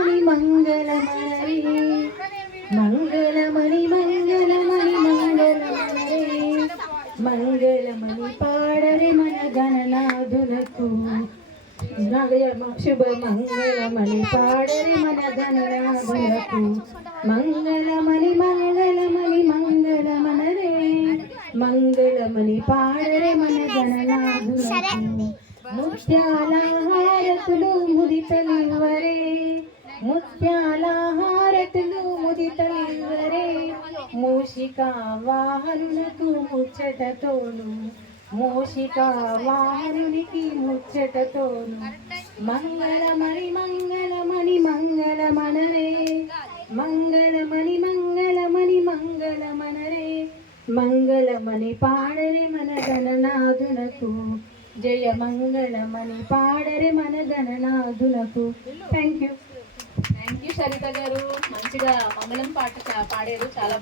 మంగళమణి మంగళమణి మంగళమణి మంగళమణి మంగళమణి పాడరే మన గణనాథులకు శుభ మంగళమణి పాడరే మన గణనాథులకు మంగళమణి మంగళమణి మంగళమనరే మంగళమణి పాడరే మన గణనాథులకు ముత్యాల హారతులు ముదితలివరే ముత్యాల హారతులు ముదితలివరే మూషికా వాహనులకు ముచ్చటతోను మూషికా వాహనునికి ముచ్చటతోను మంగళమణి మంగళమణి మంగళమనరే మంగళమణి మంగళమణి మంగళమనరే మంగళమణి పాడరే మన గణనాథులకు జయ మంగళమణి పాడరే మన గణనాథులకు. థ్యాంక్ యూ సరిత గారు, మంచిగా మంగళం పాట పాడారు. చాలా